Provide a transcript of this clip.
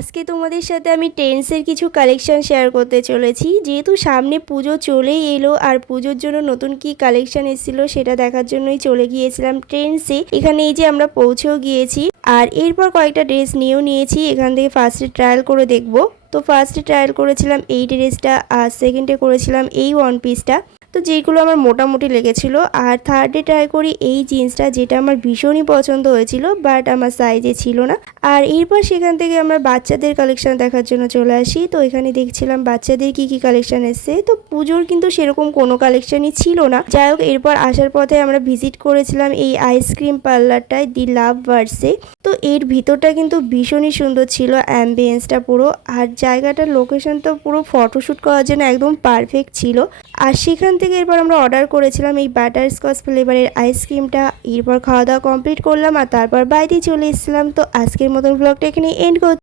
আজকে তোমাদের সাথে আমি ট্রেন্ডসের কিছু কালেকশন শেয়ার করতে চলেছি। যেহেতু সামনে পুজো চলেই এলো আর পুজোর জন্য নতুন কি কালেকশন এসেছিলো সেটা দেখার জন্যই চলে গিয়েছিলাম ট্রেন্ডসে। এখানে এই যে আমরা পৌঁছেও গিয়েছি আর এরপর কয়েকটা ড্রেস নিয়েও নিয়েছি। এখান থেকে ফার্স্টে ট্রায়াল করে দেখবো। তো ফার্স্টে ট্রায়াল করেছিলাম এই ড্রেসটা আর সেকেন্ডে করেছিলাম এই ওয়ান পিসটা, তো যেগুলো আমার মোটামুটি লেগেছিল। আর থার্ডে ট্রাই করি এই জিন্সটা, যেটা আমার ভীষণই পছন্দ হয়েছিল বাট আমার সাইজে ছিল না। আর এরপর সেখান থেকে আমরা বাচ্চাদের কালেকশন দেখার জন্য চলে আসি। তো এখানে দেখছিলাম বাচ্চাদের কি কি কালেকশন এসছে। তো পুজোর কিন্তু সেরকম কোনো কালেকশনই ছিল না। যাই হোক, এরপর আসার পথে আমরা ভিজিট করেছিলাম এই আইসক্রিম পার্লারটায়, দি লাভ বার্ডসে। তো এর ভিতরটা কিন্তু ভীষণই সুন্দর ছিল, অ্যাম্বিয়েন্সটা পুরো, আর জায়গাটার লোকেশন তো পুরো ফটোশ্যুট করার জন্য একদম পারফেক্ট ছিল। আর সেখান থেকে এরপর আমরা অর্ডার করেছিলাম এই বাটারস্কচ ফ্লেভারের আইসক্রিমটা। এরপর খাওয়া দাওয়া কমপ্লিট করলাম আর তারপর বাইরে চলে এসেছিলাম। তো আজকের মতন ব্লগটা এখানে এন্ড করছি।